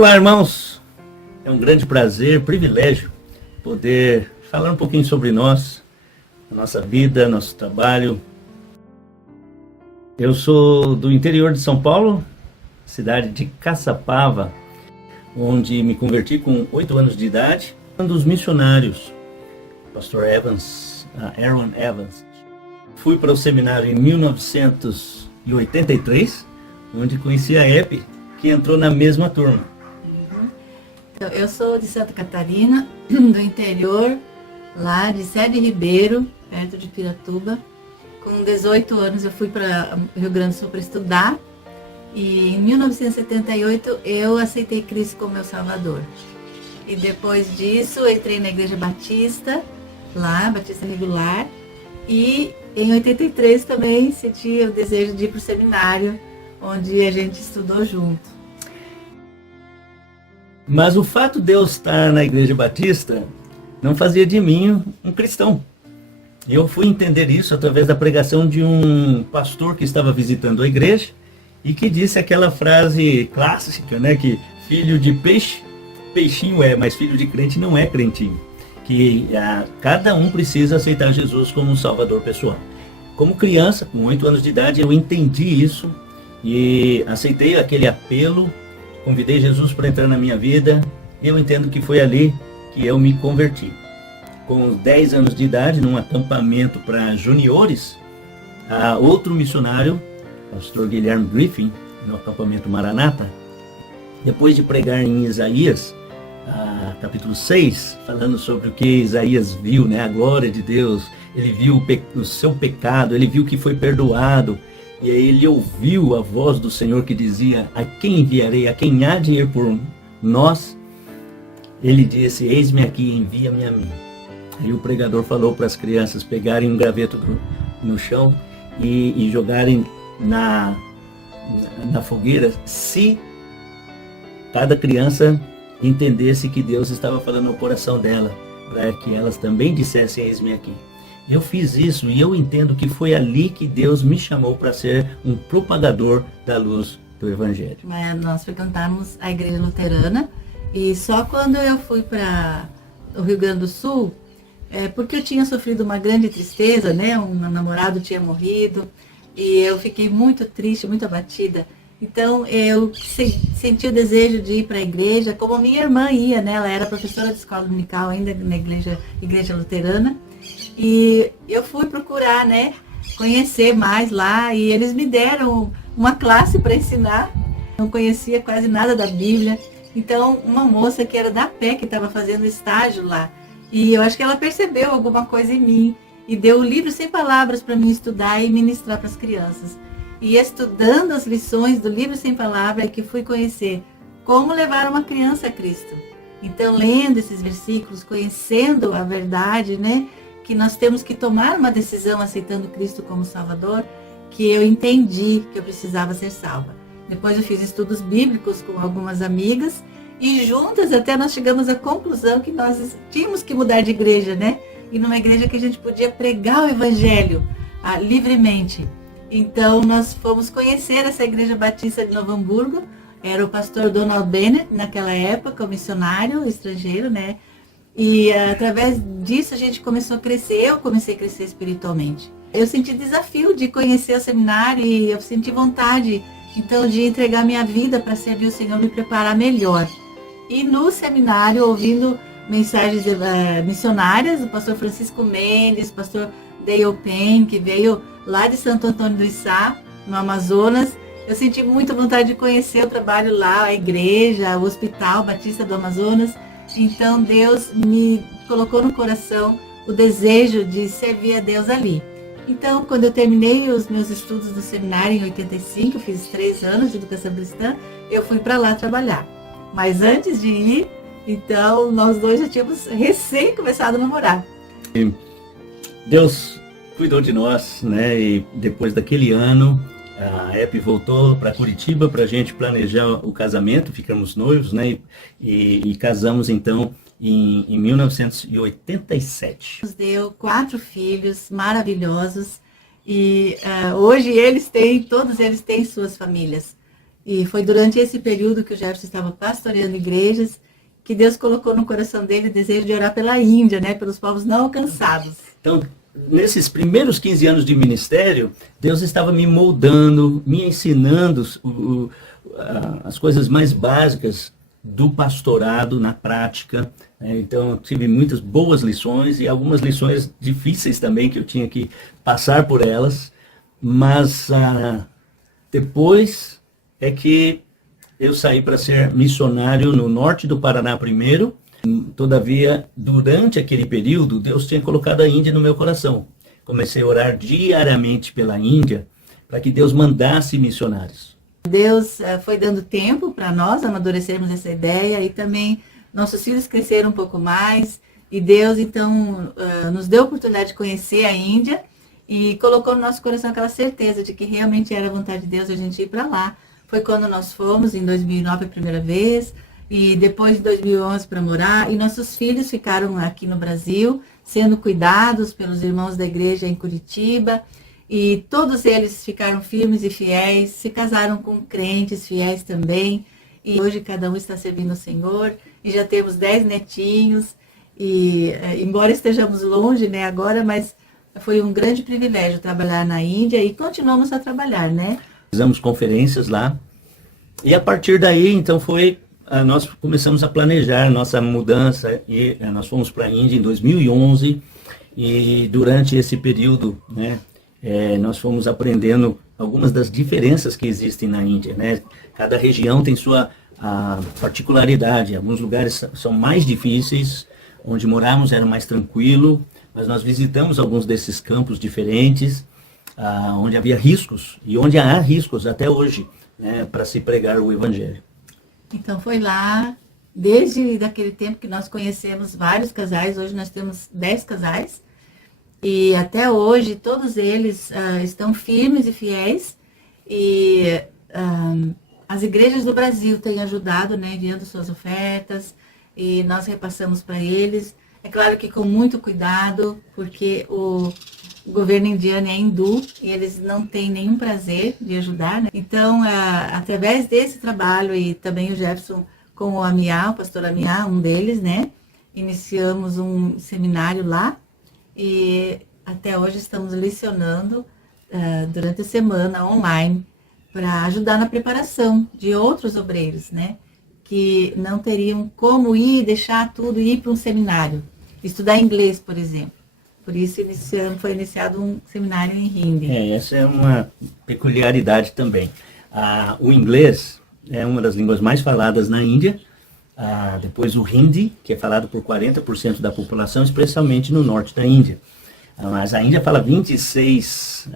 Olá, irmãos. É um grande prazer, privilégio poder falar um pouquinho sobre nós, a nossa vida, nosso trabalho. Eu sou do interior de São Paulo, cidade de Caçapava, onde me converti com 8 anos de idade. Um dos missionários, pastor Aaron Evans. Fui para o seminário em 1983, onde conheci a Epe, que entrou na mesma turma. Então, eu sou de Santa Catarina, do interior, lá de Sede Ribeiro, perto de Piratuba. Com 18 anos eu fui para Rio Grande do Sul para estudar e em 1978 eu aceitei Cristo como meu Salvador. E depois disso eu entrei na Igreja Batista, lá, Batista Regular, e em 83 também senti o desejo de ir para o seminário, onde a gente estudou junto. Mas o fato de eu estar na Igreja Batista não fazia de mim um cristão. Eu fui entender isso através da pregação de um pastor que estava visitando a igreja e que disse aquela frase clássica, né, que filho de peixe, peixinho é, mas filho de crente não é crentinho. Que cada um precisa aceitar Jesus como um salvador pessoal. Como criança, com 8 anos de idade, eu entendi isso e aceitei aquele apelo. Convidei Jesus para entrar na minha vida. Eu entendo que foi ali que eu me converti. Com 10 anos de idade, num acampamento para juniores, outro missionário, pastor Guilherme Griffin, no acampamento Maranata, depois de pregar em Isaías, capítulo 6, falando sobre o que Isaías viu, né, a glória de Deus, ele viu o seu pecado, ele viu que foi perdoado. E aí ele ouviu a voz do Senhor que dizia: a quem enviarei, a quem há de ir por nós? Ele disse: eis-me aqui, envia-me a mim. E o pregador falou para as crianças pegarem um graveto no chão e jogarem na fogueira, se cada criança entendesse que Deus estava falando no coração dela, para que elas também dissessem: eis-me aqui. Eu fiz isso e eu entendo que foi ali que Deus me chamou para ser um propagador da luz do Evangelho. Nós frequentamos a igreja luterana e só quando eu fui para o Rio Grande do Sul, porque eu tinha sofrido uma grande tristeza, né? Um namorado tinha morrido e eu fiquei muito triste, muito abatida. Então eu senti o desejo de ir para a igreja, como a minha irmã ia, né? Ela era professora de escola dominical ainda na igreja luterana. E eu fui procurar, né, conhecer mais lá e eles me deram uma classe para ensinar. Não conhecia quase nada da Bíblia. Então, uma moça que era da PE, que estava fazendo estágio lá. E eu acho que ela percebeu alguma coisa em mim e deu o livro sem palavras para mim estudar e ministrar para as crianças. E estudando as lições do livro sem palavras é que fui conhecer como levar uma criança a Cristo. Então, lendo esses versículos, conhecendo a verdade, né, que nós temos que tomar uma decisão aceitando Cristo como Salvador, que eu entendi que eu precisava ser salva. Depois eu fiz estudos bíblicos com algumas amigas e juntas até nós chegamos à conclusão que nós tínhamos que mudar de igreja, né? E numa igreja que a gente podia pregar o Evangelho livremente. Então nós fomos conhecer essa igreja batista de Novo Hamburgo. Era o pastor Donald Bennett naquela época, o missionário estrangeiro, né? E através disso a gente começou a crescer, eu comecei a crescer espiritualmente. Eu senti desafio de conhecer o seminário e eu senti vontade, então, de entregar minha vida para servir o Senhor, me preparar melhor. E no seminário, ouvindo mensagens missionárias do pastor Francisco Mendes, pastor Dale Penn, que veio lá de Santo Antônio do Içá, no Amazonas, eu senti muita vontade de conhecer o trabalho lá, a igreja, o Hospital Batista do Amazonas. Então Deus me colocou no coração o desejo de servir a Deus ali. Então, quando eu terminei os meus estudos do seminário em 85, eu fiz 3 anos de educação cristã, eu fui para lá trabalhar. Mas antes de ir, então, nós dois já tínhamos recém começado a namorar. Deus cuidou de nós, né? E depois daquele ano, a Epe voltou para Curitiba para a gente planejar o casamento, ficamos noivos, né? E casamos então em 1987. Nos deu 4 filhos maravilhosos e hoje todos eles têm suas famílias. E foi durante esse período que o Jefferson estava pastoreando igrejas que Deus colocou no coração dele o desejo de orar pela Índia, né, pelos povos não alcançados. Então, nesses primeiros 15 anos de ministério, Deus estava me moldando, me ensinando as coisas mais básicas do pastorado na prática. Então, eu tive muitas boas lições e algumas lições difíceis também que eu tinha que passar por elas, mas depois é que eu saí para ser missionário no norte do Paraná primeiro. Todavia, durante aquele período, Deus tinha colocado a Índia no meu coração. Comecei a orar diariamente pela Índia para que Deus mandasse missionários. Deus foi dando tempo para nós amadurecermos essa ideia e também nossos filhos cresceram um pouco mais e Deus então nos deu a oportunidade de conhecer a Índia e colocou no nosso coração aquela certeza de que realmente era a vontade de Deus a gente ir para lá. Foi quando nós fomos, em 2009 a primeira vez, e depois de 2011 para morar, e nossos filhos ficaram aqui no Brasil, sendo cuidados pelos irmãos da igreja em Curitiba, e todos eles ficaram firmes e fiéis, se casaram com crentes fiéis também, e hoje cada um está servindo o Senhor, e já temos 10 netinhos, e embora estejamos longe, né, agora, mas foi um grande privilégio trabalhar na Índia, e continuamos a trabalhar, né? Fizemos conferências lá, e a partir daí, então, nós começamos a planejar nossa mudança, e nós fomos para a Índia em 2011, e durante esse período, né, nós fomos aprendendo algumas das diferenças que existem na Índia, né? Cada região tem sua particularidade, alguns lugares são mais difíceis, onde morávamos era mais tranquilo, mas nós visitamos alguns desses campos diferentes, onde havia riscos, e onde há riscos até hoje, né, para se pregar o Evangelho. Então foi lá, desde daquele tempo que nós conhecemos vários casais, hoje nós temos 10 casais, e até hoje todos eles estão firmes e fiéis, e as igrejas do Brasil têm ajudado, né, enviando suas ofertas, e nós repassamos para eles. É claro que com muito cuidado, porque o governo indiano é hindu e eles não têm nenhum prazer de ajudar, né? Então, através desse trabalho e também o Jefferson com o Amiá, o pastor Amiá, um deles, né? Iniciamos um seminário lá e até hoje estamos lecionando durante a semana online para ajudar na preparação de outros obreiros, né? Que não teriam como deixar tudo e ir para um seminário, estudar inglês, por exemplo. Por isso foi iniciado um seminário em Hindi. Essa é uma peculiaridade também. O inglês é uma das línguas mais faladas na Índia, depois o Hindi, que é falado por 40% da população, especialmente no norte da Índia. Mas a Índia fala 26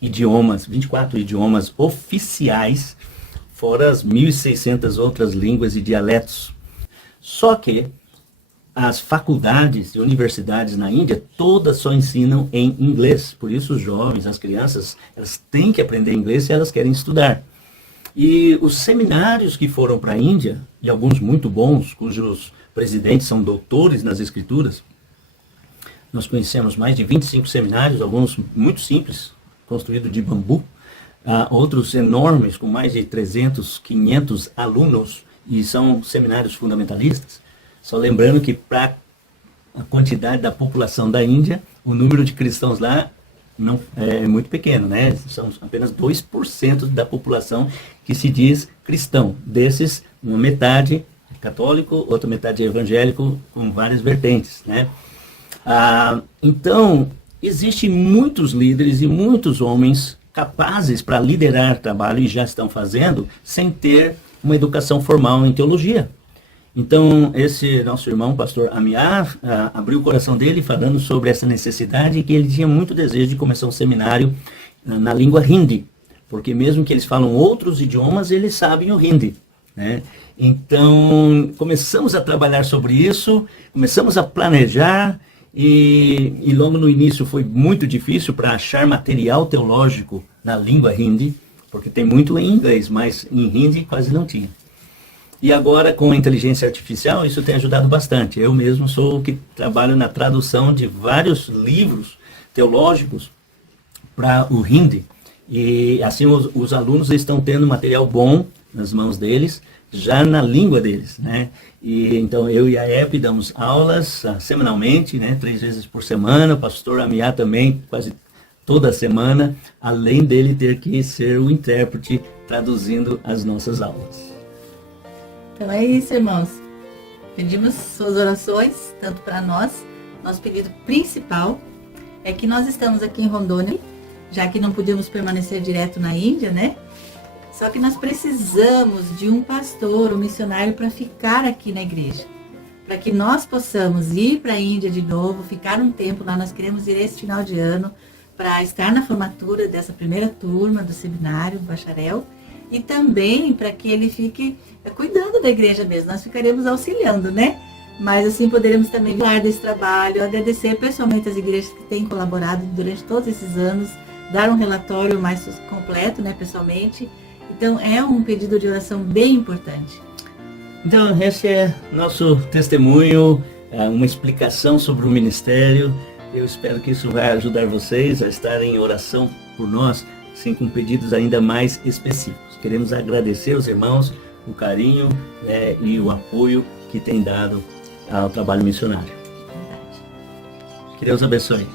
idiomas, 24 idiomas oficiais, fora as 1.600 outras línguas e dialetos. Só que as faculdades e universidades na Índia, todas só ensinam em inglês. Por isso os jovens, as crianças, elas têm que aprender inglês se elas querem estudar. E os seminários que foram para a Índia, e alguns muito bons, cujos presidentes são doutores nas escrituras, nós conhecemos mais de 25 seminários, alguns muito simples, construídos de bambu, outros enormes, com mais de 300, 500 alunos, e são seminários fundamentalistas. Só lembrando que para a quantidade da população da Índia, o número de cristãos lá não é muito pequeno, né? São apenas 2% da população que se diz cristão. Desses, uma metade é católico, outra metade é evangélico, com várias vertentes, né? Então, existem muitos líderes e muitos homens capazes para liderar trabalho, e já estão fazendo, sem ter uma educação formal em teologia. Então, esse nosso irmão, pastor Amiá, abriu o coração dele falando sobre essa necessidade, e que ele tinha muito desejo de começar um seminário na língua Hindi, porque mesmo que eles falam outros idiomas, eles sabem o Hindi, né? Então, começamos a trabalhar sobre isso, começamos a planejar, e logo no início foi muito difícil para achar material teológico na língua Hindi, porque tem muito em inglês, mas em Hindi quase não tinha. E agora, com a inteligência artificial, isso tem ajudado bastante. Eu mesmo sou o que trabalho na tradução de vários livros teológicos para o Hindi. E assim os alunos estão tendo material bom nas mãos deles, já na língua deles, né? E então eu e a EP damos aulas semanalmente, né? 3 vezes por semana, o pastor Amiá também, quase toda semana, além dele ter que ser o intérprete traduzindo as nossas aulas. Então é isso, irmãos. Pedimos suas orações, tanto para nós. Nosso pedido principal é que nós estamos aqui em Rondônia, já que não podíamos permanecer direto na Índia, né? Só que nós precisamos de um pastor, um missionário para ficar aqui na igreja. Para que nós possamos ir para a Índia de novo, ficar um tempo lá. Nós queremos ir esse final de ano para estar na formatura dessa primeira turma do seminário, do bacharel. E também para que ele fique cuidando da igreja mesmo. Nós ficaremos auxiliando, né? Mas assim poderemos também falar desse trabalho, agradecer pessoalmente as igrejas que têm colaborado durante todos esses anos, dar um relatório mais completo, né, pessoalmente. Então é um pedido de oração bem importante. Então esse é nosso testemunho, uma explicação sobre o ministério. Eu espero que isso vai ajudar vocês a estarem em oração por nós, sim, com pedidos ainda mais específicos. Queremos agradecer aos irmãos o carinho, né, e o apoio que têm dado ao trabalho missionário. Que Deus abençoe.